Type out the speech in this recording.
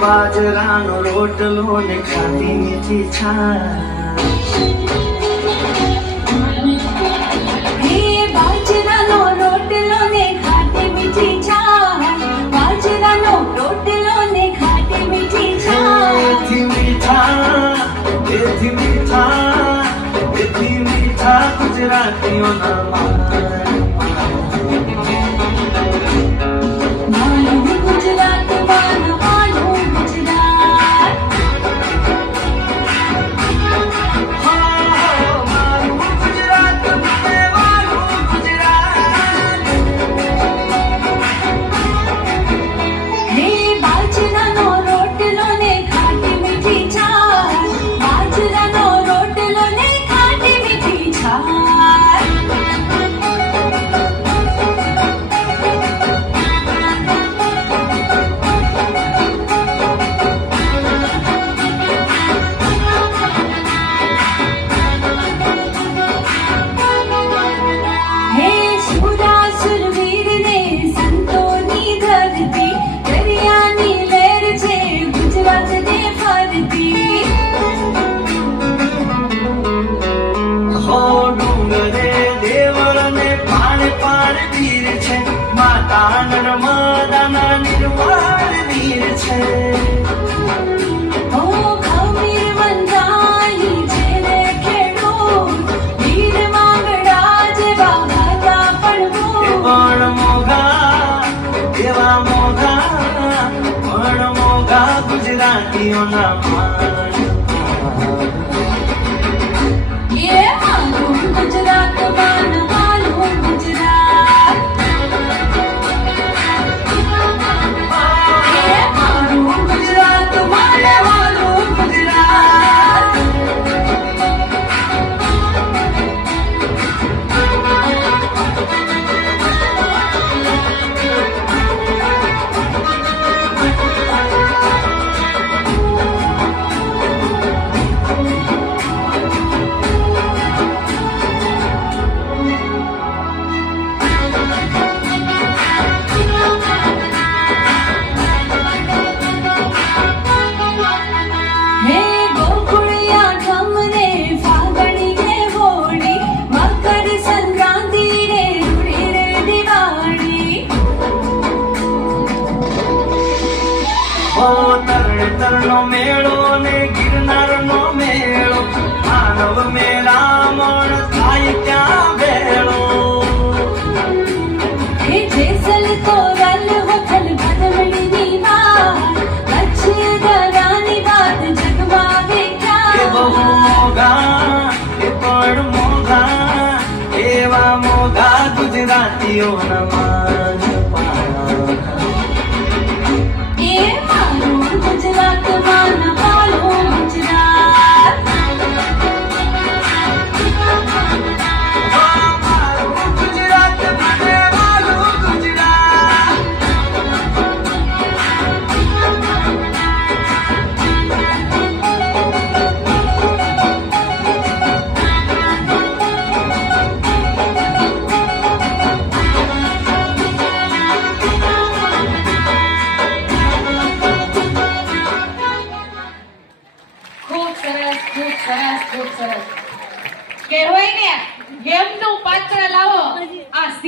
બાજરાનો રોટલો ને ખાટી મીઠી છાશ, બાજરાનો રોટલો ને ખાટી મીઠી છાશ, બાજરાનો રોટલો ને ખાટી મીઠી છાશ. એથી મીઠા એથી મીઠા એથી મીઠા ગુજરાતીઓના મારું ગુજરાત માનવાનું ગુજરાત. મારું ગુજરાત મને મારું ગુજરાત. હે બાજરાનો રોટલો ને ખાટી મીઠી છાશ, બાજરાનો રોટલો ને ખાટી મીઠી છાશ. હે સુરાસુર વીર ને સંતોની ધરતી, દરિયાની લહેર છે ગુજરાત ને ફરતી. હો ડુંગરે દેવળ ને પાણ પાણ વીર છે, માતા નર્મદાના નિર્વાણ વીર છે. ઓ ખમીર બંધાઈ છે રે ખેડૂત, વીર માંગડા જેવા ગાતા પણ બોલ. પણ મોઘા એવા મોઘા પણ મોઘા ગુજરાતીઓના માન. એ મારું ગુજરાત માનવાનું ગુજરાત. એ મારું ગુજરાત માનવાનું ગુજરાત. હે ગોકુળિયા ઠમને ફાગણી રે હોળી, મકર સંક્રાંતિ રે રૂડી રે દિવાળી. ઓ તરણેતરનો મેળો ને ગિરનારનો મેળો, માનવ મેળામણ થાય ત્યાં ભેળો. હે જેસલ તોરલ વખલ ભદમડીની વાત, કચ્છ દરાની વાત જગમાં એ વિખ્યાત. બહુ મોઘા એ પણ મોઘા એવા મોઘા ગુજરાતીઓના માન પાન. એ મારું ગુજરાત માનવાનું ગુજરાત. મારું ગુજરાત મને મારું ગુજરાત. ખૂબ સરસ ખૂબ સરસ ખૂબ સરસ. કહેવાય ને હેમનું પાત્ર લાવો આ